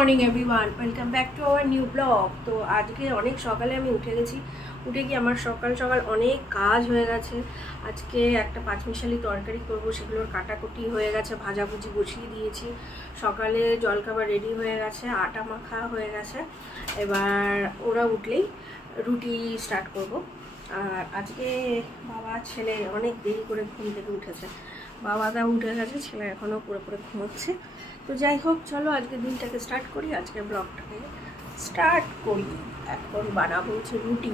Morning everyone, welcome back to our new blog. তো আজকে অনেক সকালে আমি উঠে গেছি। উঠে গিয়ে আমার সকাল সকাল অনেক কাজ হয়ে গেছে। আজকে একটা পাঁচমিশালি তরকারি করব, সেগুলোর কাটাকুটি হয়ে গেছে, ভাজাভুজি বসিয়ে দিয়েছি। সকালে জলখাবার রেডি হয়ে গেছে, আটা মাখা হয়ে গেছে। এবার ওরা উঠলেই রুটি স্টার্ট করব। আর আজকে বাবা ছেলে অনেক দেরি করে ঘুম থেকে উঠেছে। বাবাটা উঠে গেছে, ছেলে এখনও পুরো ঘুমোচ্ছে। তো যাই হোক, চলো আজকে দিনটাকে স্টার্ট করি, আজকে ব্লগটাকে স্টার্ট করি। এখন বানাবো হচ্ছে রুটি।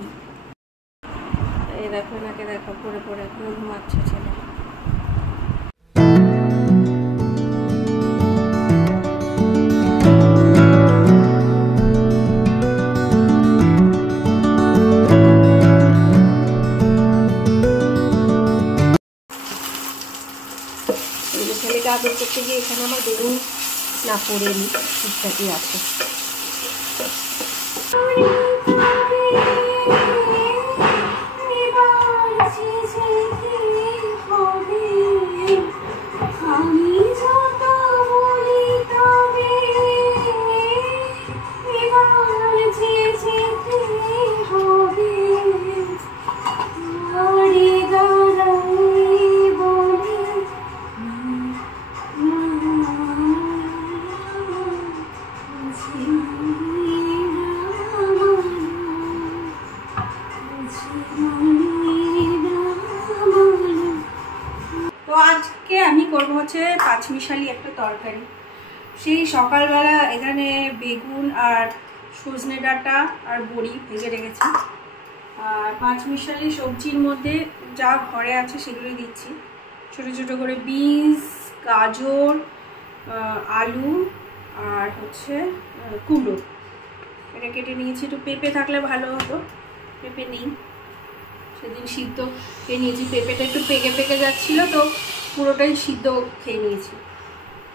এই দেখো, এনাকে দেখো পরে এখনো ঘুমাচ্ছে ছেলে। ছেলেকে আদর করতে গিয়ে এখানে আমার বেগুন না পড়েনি, ঠিকঠাকই আছে। তো আজকে আমি করবো হচ্ছে পাঁচমিশালি একটা তরকারি। সেই সকালবেলা এখানে বেগুন আর সজনে ডাঁটা আর বড়ি ভেজে রেখেছি। আর পাঁচমিশালি সবজির মধ্যে যা ঘরে আছে সেগুলোই দিচ্ছি। ছোট ছোট করে বিনস, গাজর, আলু আর হচ্ছে কুমড়ো এটা কেটে নিয়েছি। একটু পেঁপে থাকলে ভালো হতো, পেঁপে নেই, সেদিন সিদ্ধ খেয়ে নিয়েছি। পেঁপেটা একটু পেকে যাচ্ছিলো, তো পুরোটাই সিদ্ধ খেয়ে নিয়েছি।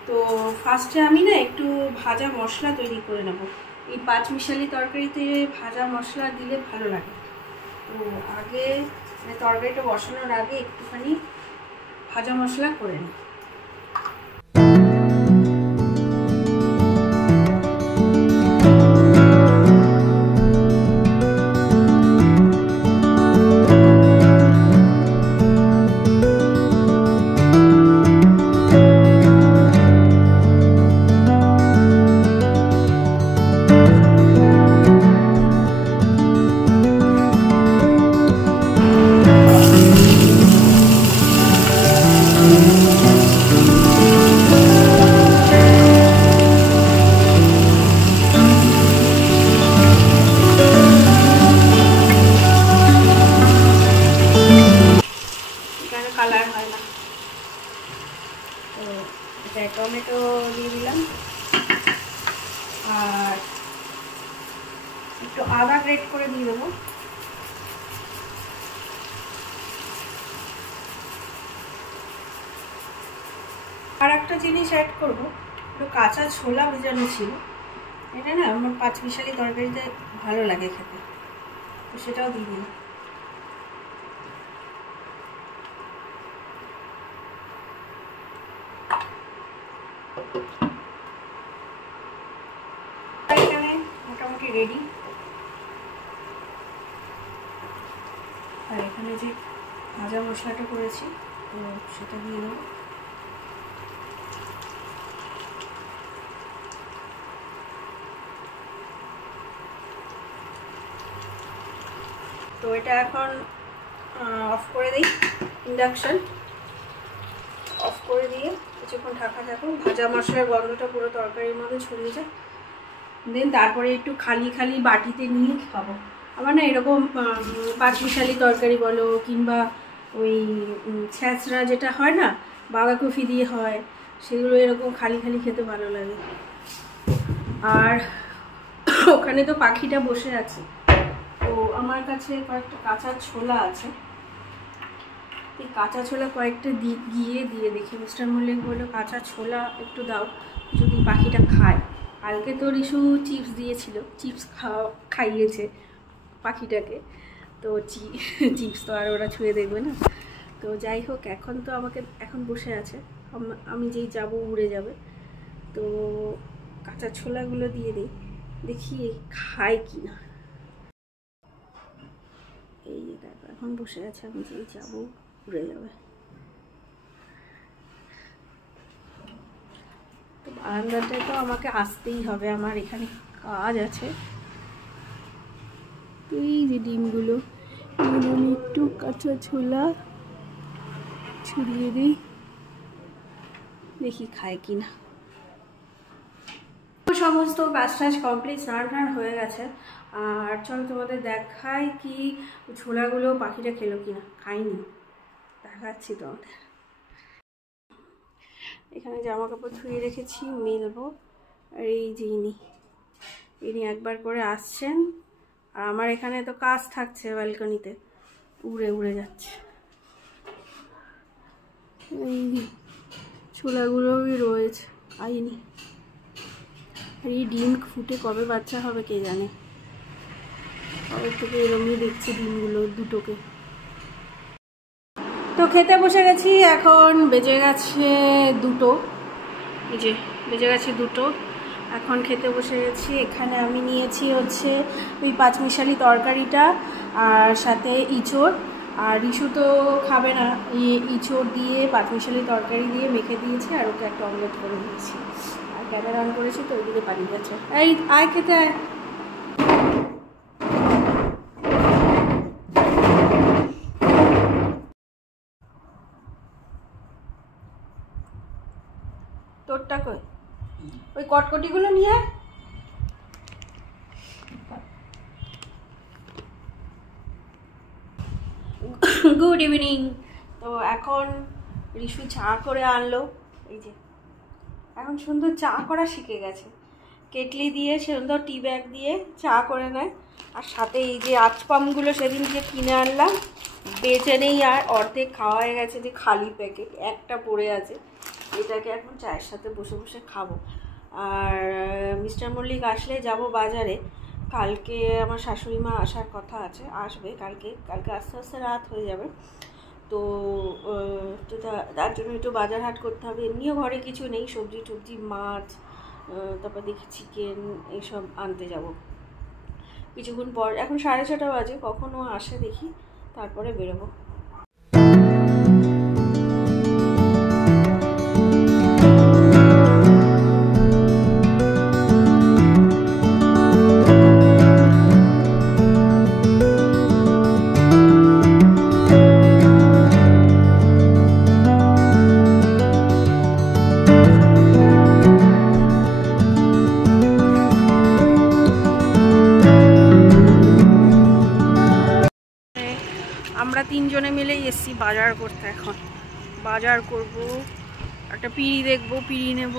তো ফার্স্টে আমি না একটু ভাজা মশলা তৈরি করে নেব। এই পাঁচমিশালি তরকারিতে ভাজা মশলা দিলে ভালো লাগে। তো আগে তরকারিটা বসানোর আগে একটুখানি ভাজা মশলা করে নিই। কালার হয় না, তো এটা টমেটো দিয়ে দিলাম আর একটু আদা গ্রেট করে দিয়ে দেবো। আর একটা জিনিস অ্যাড করবো, একটু কাঁচা ছোলা ভেজানো ছিল। এটা না আমার পাঁচমিশালি তরকারিতে ভালো লাগে খেতে, তো সেটাও দিয়ে দিলাম। এখানে মোটামুটি রেডি। আর এখানে যে ভাজা মশলাটা করেছি, তো সেটা দিয়ে দেবো। তো এটা এখন অফ করে দিই, ইন্ডাকশান অফ করে দিয়ে কিছুক্ষণ ঢাকা থাকুক, ভাজা মশলার গন্ধটা পুরো তরকারির মধ্যে ছড়িয়ে যায়। দেন তারপরে একটু খালি খালি বাটিতে নিয়ে খাবো। আমার না এরকম পাঁচমিশালি তরকারি বলো কিংবা ওই ছ্যাঁচড়া যেটা হয় না, বাঁধাকপি দিয়ে হয়, সেগুলো এরকম খালি খালি খেতে ভালো লাগে। আর ওখানে তো পাখিটা বসে আছে, তো আমার কাছে কয়েকটা কাঁচা ছোলা আছে। এই কাঁচা ছোলা কয়েকটা দিয়ে দেখি। মিস্টার মল্লিক বললো কাঁচা ছোলা একটু দাও, যদি পাখিটা খায়। কালকে তো রিশু চিপস দিয়েছিল, চিপস খাইয়েছে পাখিটাকে, তো চিপস তো আর ওরা ছুঁয়ে দেখবে না। তো যাই হোক, এখন তো আমাকে এখন বসে আছে, আমি যেই যাব উড়ে যাবে। তো কাঁচা ছোলাগুলো দিয়ে দিই, দেখি খায় কি না। এই যে দেখো এখন বসে আছে, আমি যেই যাবো উড়ে যাবে। তো বারান্দাটায় তো আমাকে আসতেই হবে, আমার এখানে কাজ আছে। এই যে ডিমগুলো, এগুলো আমি একটু কাঁচা ছোলা ছড়িয়ে দিই, দেখি খায় কিনা। সমস্ত কাজ টাজ কমপ্লিট, স্নান টান হয়ে গেছে। আর চলো তোমাদের দেখাই কি ছোলাগুলো পাখিটা খেলো কিনা। খাইনি, দেখাচ্ছি তোমাদের। এখানে জামা কাপড় ধুয়ে রেখেছি, মেলবো। আর এই যে ইনি একবার করে আসছেন, আর আমার এখানে তো কাজ থাকছে ব্যালকনিতে, উড়ে উড়ে যাচ্ছে। এই ছোলাগুলোই রয়েছে, খাইনি। আর এই ডিম ফুটে কবে বাচ্চা হবে কে জানে, কবে থেকে এরমই দেখছি ডিমগুলো দুটোকে। তো খেতে বসে গেছি, এখন বেজে গেছে 2টো। এই যে বেজে গেছে 2টো, এখন খেতে বসে গেছি। এখানে আমি নিয়েছি হচ্ছে ওই পাঁচমিশালি তরকারিটা, আর সাথে ইঁচড়। আর রিশু তো খাবে না, ইঁচড় দিয়ে পাঁচমিশালি তরকারি দিয়ে মেখে দিয়েছি, আর ওকে একটা অমলেট করে দিয়েছি। আর ক্যামেরা অন করেছি তো ওইদিকে পালিয়ে গেছে। এই আয় খেতে আয়। তোরটা কই? ওই কটকটিগুলো নিয়ে। Good evening. তো এখন রিশু চা করে আনলো, এই যে এখন সুন্দর চা করা শিখে গেছে। কেটলি দিয়ে সুন্দর টি ব্যাগ দিয়ে চা করে নেয়। আর সাথে এই যে আচপামগুলো সেদিন যে কিনে আনলাম, বেঁচে নেই, আর অর্ধেক খাওয়া হয়ে গেছে, যে খালি প্যাকেট একটা পড়ে আছে, এটাকে এখন চায়ের সাথে বসে বসে খাবো। আর মিস্টার মল্লিক আসলে যাব বাজারে। কালকে আমার শাশুড়ি মা আসার কথা আছে, আসবে কালকে আস্তে আস্তে রাত হয়ে যাবে। তো তার জন্য একটু বাজার হাট করতে হবে। এমনিও ঘরে কিছু নেই, সবজি টবজি, মাছ, তারপর দেখি চিকেন, এইসব আনতে যাব কিছুক্ষণ পর। এখন 6:30 বাজে, কখনো আসে দেখি, তারপরে বেরোবো। আমরা 3 জনে মিলেই এসছি বাজার করতে। এখন বাজার করব, একটা পিঁড়ি দেখবো, পিঁড়ি নেব।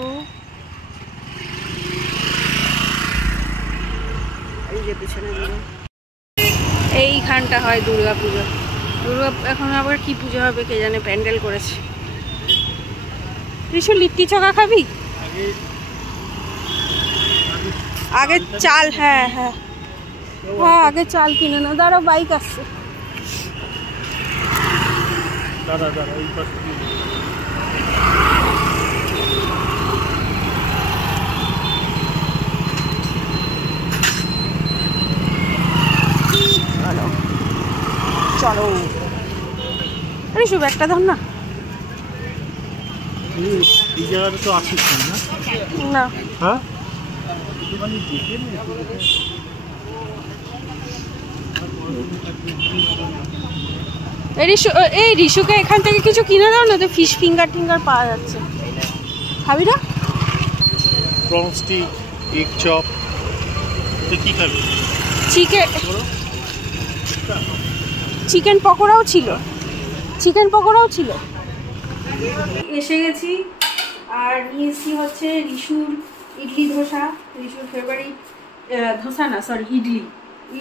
এই যে পিছনে এইখানটা হয় দুর্গা পুজো। এখন আবার কি পুজো হবে কে জানে, প্যান্ডেল করেছে। রিশু লিট্টি চোখা খাবি? আগে চাল, হ্যাঁ হ্যাঁ হ্যাঁ, আগে চাল কিনে না। দাঁড়াও, বাইক আসছে। দাদা এই পাশে চলো। আরে শুভ একটা ধর না। এই জায়গাটা তো আসিস না। হ্যাঁ এই রিশুকে এখান থেকে কিছু কিনে দাও না, তো ফিশ ফিঙ্গার টিঙ্গার পাওয়া যাচ্ছে। খাবি না? Prawn stick, egg chop. তো কি খাবি? চিকেন পকোড়াও ছিল, এসে গেছি। আর নিয়েছি হচ্ছে রিশুর ইডলি ধোসা, রিশুর ফেভারিট। ধোসা না, সরি,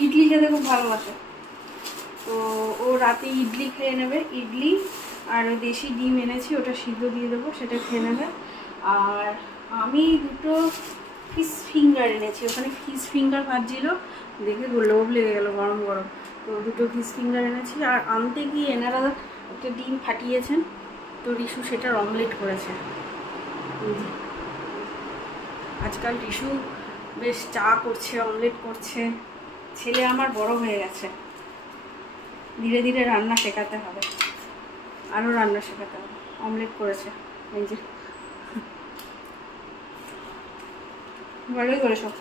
ইডলি খেতে খুব ভালোবাসে। তো ও রাতে ইডলি খেয়ে নেবে, ইডলি আর দেশি ডিম এনেছি, ওটা সিদ্ধ দিয়ে দেবো, সেটা খেয়ে নেবে। আর আমি 2টো ফিশ ফিঙ্গার এনেছি, ওখানে ফিশ ফিঙ্গার ভাজছিল, দেখে লোভ লেগে গেল গরম গরম। তো 2টো ফিশ ফিঙ্গার এনেছি। আর আনতে গিয়ে এনারা একটা ডিম ফাটিয়েছেন, তো রিশু সেটার অমলেট করেছে। আজকাল রিশু বেশ চা করছে, অমলেট করছে। ছেলে আমার বড় হয়ে গেছে, ধীরে ধীরে রান্না শেখাতে হবে, আরও রান্না শেখাতে হবে। অমলেট করেছে, এই যে ভালোই করে সব,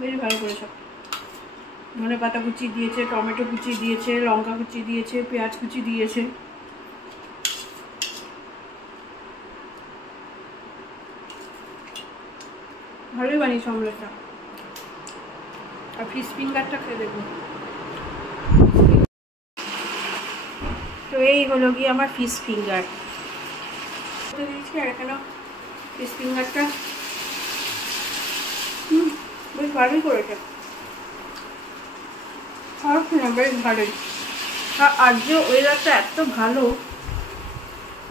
বেশ ভালো করে সব। ধনে পাতা কুচি দিয়েছে, টমেটো কুচি দিয়েছে, লঙ্কা কুচি দিয়েছে, পেঁয়াজ কুচি দিয়েছে। ভালোই বানিয়েছে অমলেটটা। আর ফিশ ফিঙ্গারটা খেয়ে দেখবো। তো এই হলো গিয়ে আমার ফিশ ফিঙ্গার দিয়েছি। আর এখানে ফিশ ফিঙ্গারটা বেশ ভালোই করেছে, খারাপ না, বেশ ভালোই। আর আজ যে ওয়েদারটা এত ভালো,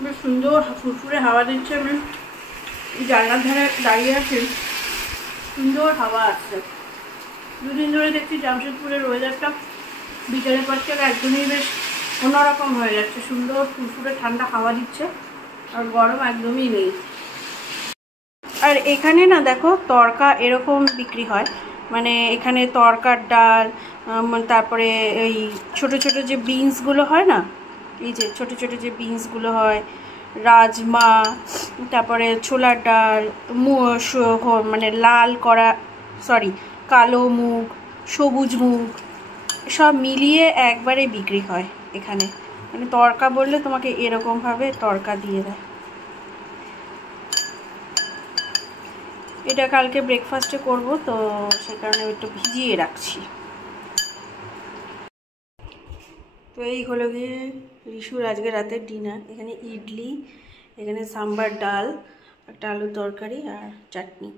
বেশ সুন্দর ফুরফুরে হাওয়া দিচ্ছে। আমি জানলার ধারে দাঁড়িয়ে আছি, সুন্দর হাওয়া আসছে। দুদিন ধরে দেখছি জামশেদপুরের ওয়েদারটা বিকেলের পর থেকে একদমই বেশ অন্যরকম হয়ে যাচ্ছে, সুন্দর ফুরফুরে ঠান্ডা হাওয়া দিচ্ছে, আর গরম একদমই নেই। আর এখানে না দেখো তড়কা এরকম বিক্রি হয়, মানে এখানে তড়কার ডাল, তারপরে এই ছোট ছোট যে বিনসগুলো হয় না, এই যে ছোট ছোট যে বিনসগুলো হয়, রাজমা, তারপরে ছোলার ডাল, মানে লাল করা, সরি কালো মুগ, সবুজ মুগ, সব মিলিয়ে একবারে বিক্রি হয় এখানে। মানে তড়কা বললে তোমাকে এরকমভাবে তড়কা দিয়ে দেয়। এটা কালকে ব্রেকফাস্টে করব, তো সে কারণে একটু ভিজিয়ে রাখছি। তো এই হলো গিয়ে রিশুর আজকে রাতের ডিনার। এখানে ইডলি, এখানে সাম্বার ডাল, একটা আলুর তরকারি আর চাটনি।